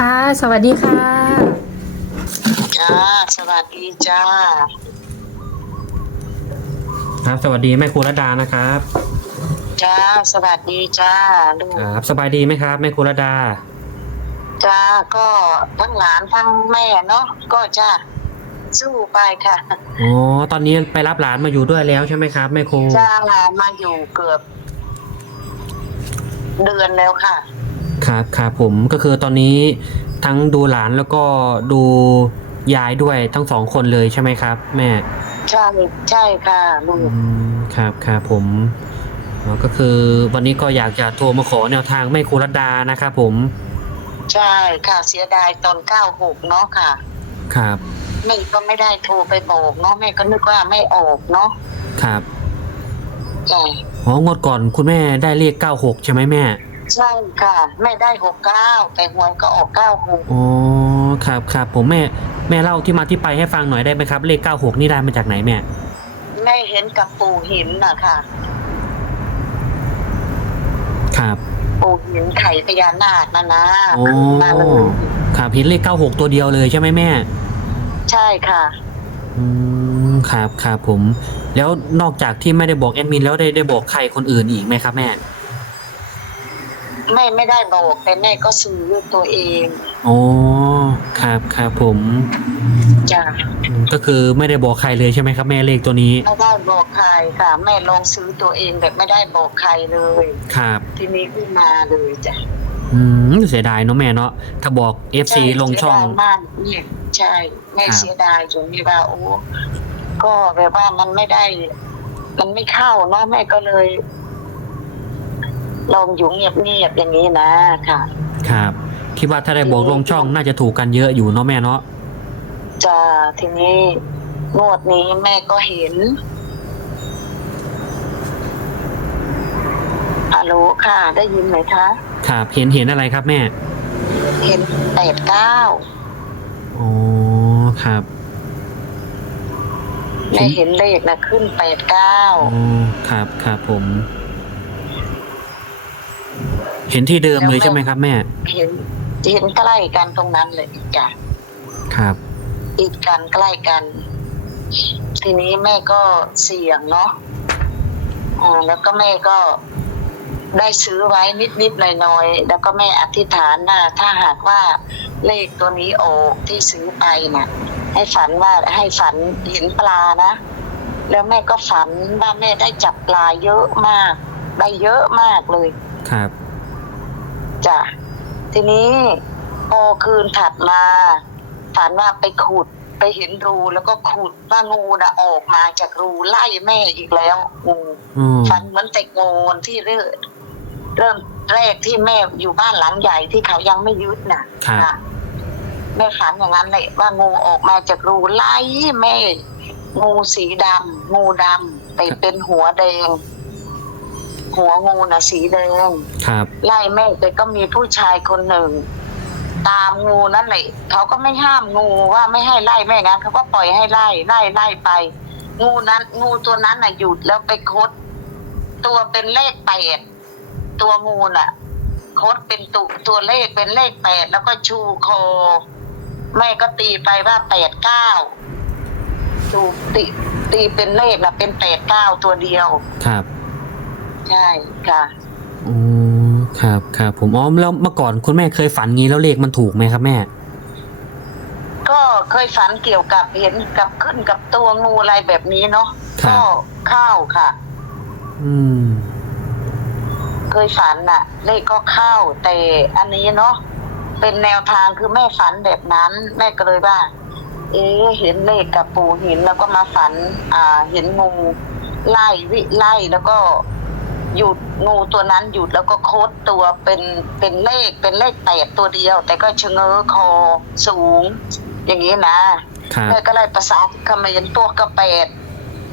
ค่ะ สวัสดีค่ะ จ้า สวัสดีจ้า ครับ สวัสดีแม่ครูรดานะครับจ้า สวัสดีจ้าลูก ครับสบายดีไหมครับแม่ครูรดา จ้า ก็ทั้งหลานทั้งแม่เนาะ ก็จ้า สู้ไปค่ะ อ๋อ ตอนนี้ไปรับหลานมาอยู่ด้วยแล้วใช่ไหมครับแม่ครู จ้าหลานมาอยู่เกือบ เดือนแล้วค่ะ ครับครับผมก็คือตอนนี้ทั้งดูหลานแล้วก็ดูยายด้วยทั้งสองคนเลยใช่ไหมครับ แม่ ใช่ใช่ค่ะลูอืกมครับครับผมอ๋อก็คือวันนี้ก็อยากจะโทรมาขอแนวทางแม่ครูรดานะครับผมใช่ค่ะเสียดายตอนเก้าหกเนาะค่ะครับแม่ก็ไม่ได้โทรไปบอกเนาะแม่ก็นึกว่าไม่ออกเนาะครับจ้าอ๋องวดก่อนคุณแม่ได้เลขเก้าหกใช่ไหมแม่ ใช่ค่ะ แม่ได้หกเก้าแต่หวยก็ออกเก้าหกอ๋อครับครับผมแม่แม่เล่าที่มาที่ไปให้ฟังหน่อยได้ไหมครับ เลขเก้าหกนี่ได้มาจากไหนแม่ แม่เห็นกับปู่หินน่ะค่ะ ครับปู่หินไข่พญานาคนะนะโอ้มาเลยครับเห็นเลขเก้าหกตัวเดียวเลยใช่ไหมแม่ ใช่ค่ะ อืมครับครับผม แล้วนอกจากที่ไม่ได้บอกแอดมินแล้วได้ได้บอกใครคนอื่นอีกไหมครับแม่ แม่ไม่ได้บอกแต่แม่ก็ซื้อตัวเองอ๋อครับครับผม จ้ะอืมก็คือไม่ได้บอกใครเลยใช่ไหมครับ แม่เลขตัวนี้ ไม่ได้บอกใครค่ะ แม่ลองซื้อตัวเองแบบไม่ได้บอกใครเลย ครับ ทีนี้ขึ้นมาเลยจ้ะอืมเสียดายเนาะแม่เนาะถ้าบอก FC ใลงช่อง เสียดายมากเนี่ยใช่แม่ครับ เสียดายจนที่ว่าโอ้ก็แบบว่ามันไม่ได้ มันไม่เข้าเนาะแม่ก็เลย ลองอยู่เงียบๆอย่างนี้นะค่ะ ครับ คิดว่าถ้าได้บอกลงช่องน่าจะถูกกันเยอะอยู่เนาะแม่เนาะจ้าทีนี้งวดนี้แม่ก็เห็นฮัลโหลค่ะ ได้ยินไหมคะ ครับเห็นเห็นอะไรครับแม่เห็นแปดเก้าอ๋อครับแม่เห็นเลขนะขึ้นแปดเก้าอ๋อครับครับผม เห็นที่เดิมเลยใช่ไหมครับแม่ เห็นเห็นใกล้กันตรงนั้นเลยจ้ะครับ ติดกันใกล้กัน ทีนี้แม่ก็เสี่ยงเนาะอ่าแล้วก็แม่ก็ได้ซื้อไว้นิดๆหน่อยๆแล้วก็แม่อธิษฐานว่าถ้าหากว่าเลขตัวนี้ออกที่ซื้อไปน่ะ ให้ฝันว่าให้ฝันเห็นปลานะ แล้วแม่ก็ฝันว่าแม่ได้จับปลาเยอะมาก ได้เยอะมากเลย ครับ จ้ะทีนี้พอคืนถัดมาฝันว่าไปขุดไปเห็นรูแล้วก็ขุดว่างูน่ะออกมาจากรูไล่แม่อีกแล้วงูอืมฝันเหมือนแต่โงนที่เริ่มเริ่มแรกที่แม่อยู่บ้านหลังใหญ่ที่เขายังไม่ยึดน่ะครับค่ะแม่ฝันอย่างนั้นเลยว่างูออกมาจากรูไล่แม่ งูสีดำงูดำแต่เป็นหัวแดง หัวงูน่ะสีแดงครับ ไล่แม่แต่ก็มีผู้ชายคนหนึ่ง ตามงูนั่นแหละเขาก็ไม่ห้ามงูว่าไม่ให้ไล่แม่งั้นเขาก็ปล่อยให้ไล่ไล่ไล่ไป งูนั้นงูตัวนั้นน่ะหยุดแล้วไปคด ตัวเป็นเลขแปดตัวงูน่ะคดเป็นตุตัวเลขเป็นเลขแปดแล้วก็ชูคอแม่ก็ตีไปว่าแปดเก้าดูตีตีเป็นเลขนะเป็นแปดเก้าตัวเดียวครับ ใช่ค่ะอืมครับครับผมอ๋อแล้วเมื่อก่อนคุณแม่เคยฝันงี้แล้วเลขมันถูกไหมครับแม่ ก็เคยฝันเกี่ยวกับเห็นกับขึ้นกับตัวงูอะไรแบบนี้เนาะครับ ก็เข้าวค่ะ อืม เคยฝันน่ะ เลขก็เข้าแต่อันนี้เนาะเป็นแนวทางคือแม่ฝันแบบนั้น แม่ก็เลยว่า เอ๊ะเห็นเลขกับปู่หินแล้วก็มาฝัน อ่า เห็นงูไล่วิไล่แล้วก็ หยุดงูตัวนั้นหยุดแล้วก็โคดตัวเป็นเป็นเลขเป็นเลขแปดตัวเดียว แต่ก็ชะเง้อคอสูง อย่างนี้นะครับแม่ก็เลยภาษาเขมรพวกกระเป็ด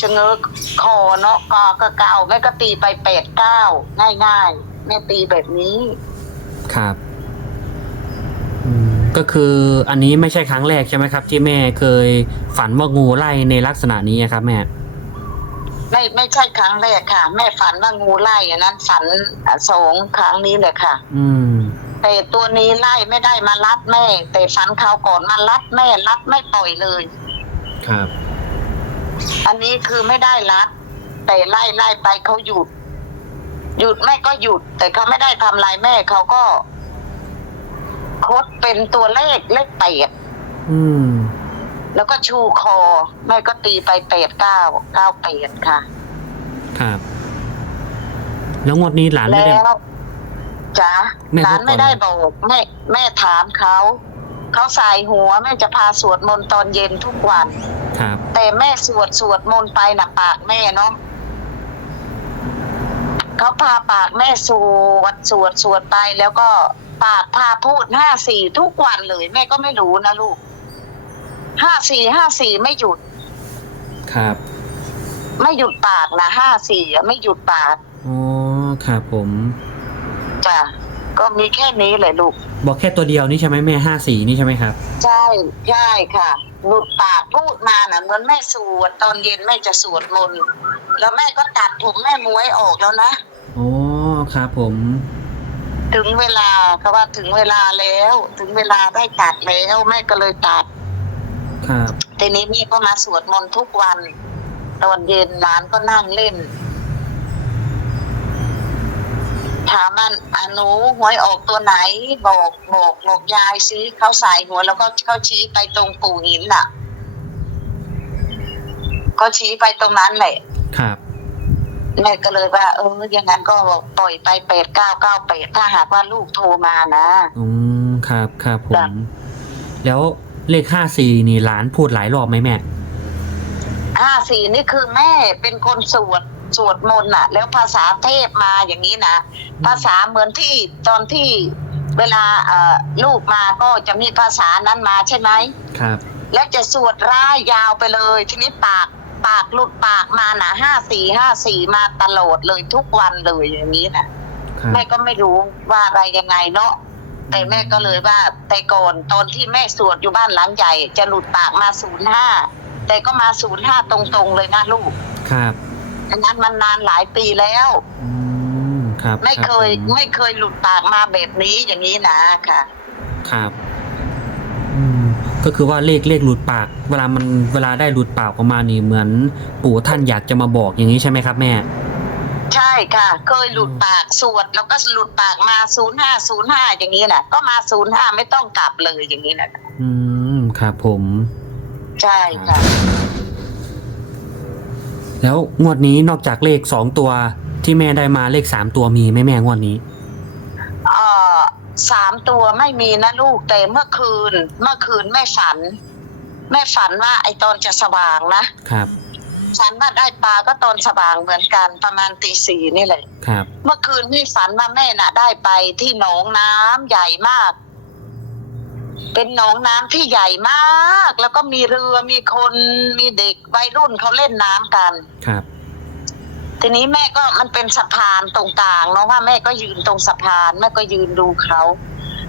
ชะเง้อคอเนาะกอกระเก้าแม่ก็ตีไปแปดเก้าง่ายๆแม่ตีแบบนี้ ครับอืมก็คืออันนี้ไม่ใช่ครั้งแรกใช่ไหมครับ ที่แม่เคยฝันว่างูไล่ในลักษณะนี้ครับแม่ ไม่ไม่ใช่ครั้งแรกค่ะ แม่ฝันว่างูไล่อันนั้นฝันอะสองครั้งนี้เลยค่ะ อืม แต่ตัวนี้ไล่ไม่ได้มารัดแม่ แต่ฝันเขาวก่อนมารัดแม่รัดไม่ปล่อยเลย ครับ อันนี้คือไม่ได้รัด แต่ไล่ไล่ไปเขาหยุด หยุดแม่ก็หยุด แต่เขาไม่ได้ทำลายแม่เขาก็คดเป็นตัวเลขเลขแปดอืม แล้วก็ชูคอ แม่ก็ตีไปแปดเก้าเก้าแปดค่ะ ครับ แล้วงวดนี้หลานไม่แล้ได้วจ้ะแม่พูดก่อนร้านไม่ได้บอกแม่แม่ถามเขา เขาใส่หัวแม่จะพาสวดมนต์ตอนเย็นทุกวัน ครับ แต่แม่สวดสวดมนต์ไปน่ะปากแม่เนาะเขาพาปากแม่สวดสวดสวดไปแล้วก็ปากพาพูดห้าสี่ทุกวันเลย แม่ก็ไม่รู้นะลูก ห้าสี่ห้าสี่ไม่หยุด ครับไม่หยุดปากนะห้าสี่อะไม่หยุดปากอ๋อครับผมจ้ะก็มีแค่นี้เลยลูก บอกแค่ตัวเดียวนี่ใช่ไหมแม่ห้าสี่นี่ใช่ไหมครับ ใช่ใช่ค่ะหลุดปากพูดมาน่ะเหมือนแม่สวดตอนเย็นแม่จะสวดมนต์แล้วแม่ก็ตัดผมแม่มวยออกแล้วนะอ๋อครับผม ถึงเวลาเขาว่าถึงเวลาแล้ว ถึงเวลาได้ตัดแล้ว แม่ก็เลยตัด ครับทีนี้แม่ก็มาสวดมนต์ทุกวัน ตอนเย็นร้านก็นั่งเล่น ถามมันอนุหวยออกตัวไหน บอกบอกบอกยายซิเขาใส่หัวแล้วก็เขาชี้ไปตรงปู่หินน่ะก็ชี้ไปตรงนั้นแหละครับแม่ก็เลยว่า เอออย่างนั้นก็ปล่อยไปแปดเก้าเก้าแปดถ้าหากว่าลูกโทรมานะ อืมครับครับผจ้ะมแล้ว เลขห้าสี่นี่หลานพูดหลายรอบไหมแม่ห้าสี่นี่คือแม่เป็นคนสวดสวดมนต์น่ะ แล้วภาษาเทพมาอย่างนี้นะภาษาเหมือนที่ตอนที่เวลาเอ่อลูกมาก็จะมีภาษานั้นมาใช่ไหมครับ แล้วจะสวดร่ายยาวไปเลย ทีนี้ปากปากหลุดปากมานะห้าสี่ห้าสี่มาตลอดเลยทุกวันเลยอย่างนี้นะครับ แม่ก็ไม่รู้ว่าอะไรยังไงเนาะ แต่แม่ก็เลยว่าแต่ก่อนตอนที่แม่สวดอยู่บ้านหลังใหญ่จะหลุดปากมาศูนย์ห้าแต่ก็มาศูนย์ห้าตรงๆเลยนะลูกครับอันนั้นมันนานหลายปีแล้วอืมครับไม่เคยรับผไม่เคยหลุดปากมาแบบนี้อย่างนี้นะค่ะ ครับอืมก็คือว่าเลขเลขหลุดปาก เวลามันเวลาได้หลุดปากออกมานี่เหมือน ปู่ท่านอยากจะมาบอกอย่างนี้ใช่ไหมครับแม่ ใช่ค่ะ เคยหลุดปากสวด แล้วก็หลุดปากมาศูนย์ห้าศูนย์ห้าอย่างนี้นะก็มาศูนย์ห้าไม่ต้องกลับเลยอย่างนี้นะอืมครับผม ใช่ค่ะ แล้วงวดนี้นอกจากเลขสองตัวที่แม่ได้มาเลขสามตัวมีไหมแม่งวดนี้เอ่อสามตัวไม่มีนะลูกแต่เมื่อคืน เมื่อคืนแม่ฝัน แม่ฝันว่าไอตอนจะสว่างนะครับ ฝันว่าได้ปลาก็ตอนสว่างเหมือนกันประมาณตีสี่นี่แหละ ครับ เมื่อคืนแม่ฝันว่าแม่น่ะ ได้ไปที่หนองน้ำใหญ่มาก เป็นหนองน้ำที่ใหญ่มาก แล้วก็มีเรือมีคนมีเด็กวัยรุ่นเขาเล่นน้ำกัน ครับ ทีนี้แม่ก็มันเป็นสะพานตรงกลางเนาะว่าแม่ก็ยืนตรงสะพานแม่ก็ยืนดูเขา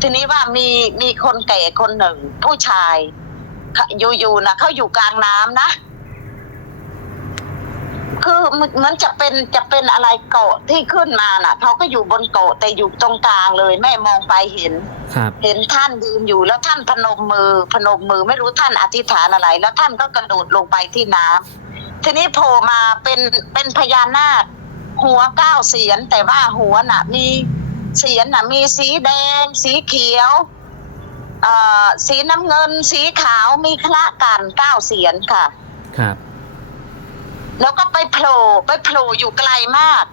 ทีนี้ว่ามีมีคนแก่คนหนึ่ง ผู้ชายเขาอยู่ๆนะเขาอยู่กลางน้ำนะ คือเหมือนเหมือนจะเป็นจะเป็นอะไรเกาะที่ขึ้นมาน่ะเขาก็อยู่บนเกาะแต่อยู่ตรงกลางเลย แม่มองไปเห็น ครับ เห็นท่านยืนอยู่แล้วท่านพนมมือ พนมมือไม่รู้ท่านอธิษฐานอะไร แล้วท่านก็กระโดดลงไปที่น้ำทีนี้โผล่มาเป็นเป็นพญานาค หัวเก้าเสียน แต่ว่าหัวน่ะ มีเสียนน่ะ มีสีแดง สีเขียวเอ่อสีน้ำเงิน สีขาวมีคละกันเก้าเสียนค่ะ ครับ แล้วก็ไปโผล่ไปโผล่อยู่ไกลมาก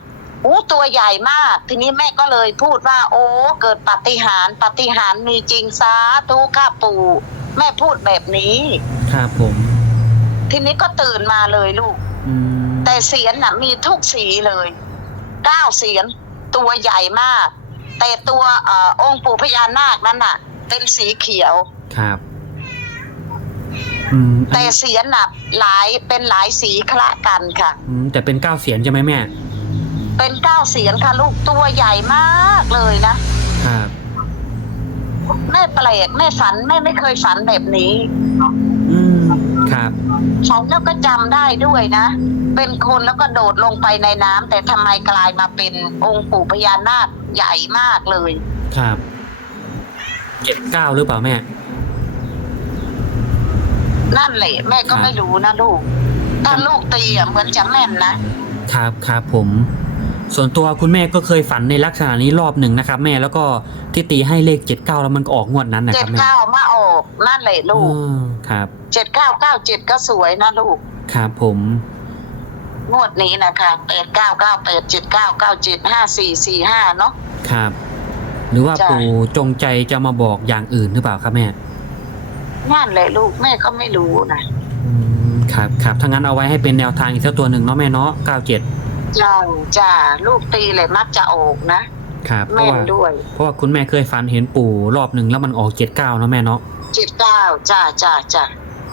อู้ตัวใหญ่มาก ทีนี้แม่ก็เลยพูดว่า โอ้เกิดปาฏิหาริย์ปาฏิหาริย์มีจริงสาธุข้าปู่ แม่พูดแบบนี้ ครับผม ทีนี้ก็ตื่นมาเลยลูกอืมแต่เสียนน่ะ มีทุกสีเลยเก้าเสียนตัวใหญ่มาก แต่ตัวเอ่อองค์ปู่พญานาคนั้นน่ะ เป็นสีเขียวครับอืมอัน แต่เสียนน่ะหลายเป็นหลายสีคละกันค่ะ อืมแต่เป็นเก้าเสียนใช่ไหมแม่ เป็นเก้าเสียนค่ะลูกตัวใหญ่มากเลยนะครับ แม่แปลกแม่ฝันแม่ไม่เคยฝันแบบนี้อืม ครับ ฝันแล้วก็จำได้ด้วยนะ เป็นคนแล้วก็โดดลงไปในน้ำแต่ทำไมกลายมาเป็นองค์ปู่พญานาคใหญ่มากเลย ครับ เจ็ดเก้าหรือเปล่าแม่ นั่นแหละแม่ก็ครับไม่รู้นะลูก ถ้าลูกตีอะเหมือนจะแม่นนะครับครับผม ส่วนตัวคุณแม่ก็เคยฝันในลักษณะนี้รอบหนึ่งนะครับ แม่แล้วก็ที่ตีให้เลขเจ็ดเก้าแล้วมันก็ออกงวดนั้นนะคเจ็รัดบแม่เก้ามาออกนั่นแหละลูกอืมครับ เจ็ดเก้าเก้าเจ็ดก็สวยนะลูกครับผม งวดนี้นะคะแปดเก้าเก้าแปดเจ็ดเก้าเก้าเจ็ดห้าสี่สี่ห้าเนาะ ครับ หรือว่าจ้ะ ปู่จงใจจะมาบอกอย่างอื่นหรือเปล่าครับแม่ นั่นแหละลูกแม่ก็ไม่รู้นะอืมครับครับถ้างั้นเอาไว้ให้เป็นแนวทางอีกสักตัวหนึ่งเนาะแม่เนาะเก้าเจ็ดจ้าจ้าลูกตีเลยมักจะออกนะครับเพราะแม่นว่าด้วยเพราะว่าคุณแม่เคยฝันเห็นปู่รอบหนึ่งแล้วมันออกเจ็ดเก้าเนาะแม่เนาะเจ็ดเก้าจ้าจ้าจ้า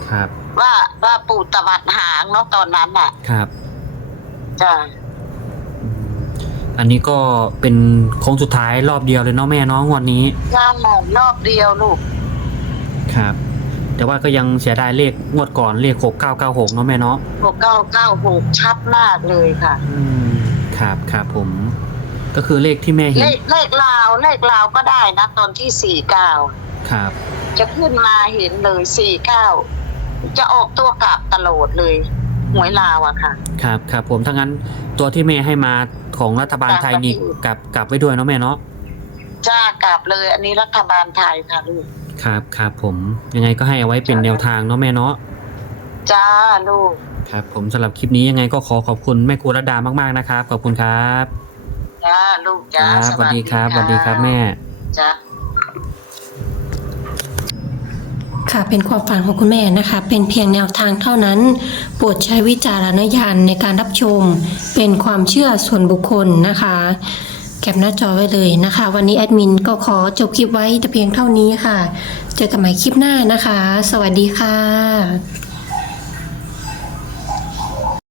ครับว่าว่าปู่ตวัดหางเนาะตอนนั้นน่ะครับ จ้าอืมอันนี้ก็เป็นโค้งสุดท้ายรอบเดียวเลยเนาะแม่เนาะงวดนี้ จ้าหมอรอบเดียวลูกครับ แต่ว่าก็ยังเสียดายเลขงวดก่อนเลขหกเก้าเก้าหกเนาะแม่เนาะหกเก้าเก้าหกชัดมากเลยค่ะ อืมครับครับผม ก็คือเลขที่แม่เห็เลนขเลขลาวเลขลาวก็ได้นะตอนที่สี่เก้าครับ จะขึ้นมาเห็นเลยสี่เก้าจะออกตัวกลับตลอดเลยหวยลาวอะค่ะ ครับครับผมถ้างั้นตัวที่แม่ให้มาของรัฐบาลไทยนี่ต่างประเทศกลับกลับไว้ด้วยเนาะแม่เนาะ จ้ากลับเลย อันนี้รัฐบาลไทยค่ะลูก ครับครับผมยังไงก็ให้เอาไว้เป็นจ้ะแนวทางเนาะแม่เนาะจ้าลูกครับ ผมสำหรับคลิปนี้ยังไงก็ขอขอบคุณแม่ครูรัตดามากๆนะครับ ขอบคุณครับจ้าลูกคจ้ารับสวัสดีครับสวัสดีครับแม่จ้าค่ะเป็นความฝันของคุณแม่นะคะ เป็นเพียงแนวทางเท่านั้น โปรดใช้วิจารณญาณในการรับชม เป็นความเชื่อส่วนบุคคลนะคะ แคปหน้าจอไว้เลยนะคะ วันนี้แอดมินก็ขอจบคลิปไว้แต่เพียงเท่านี้ค่ะ เจอกันใหม่คลิปหน้านะคะ สวัสดีค่ะ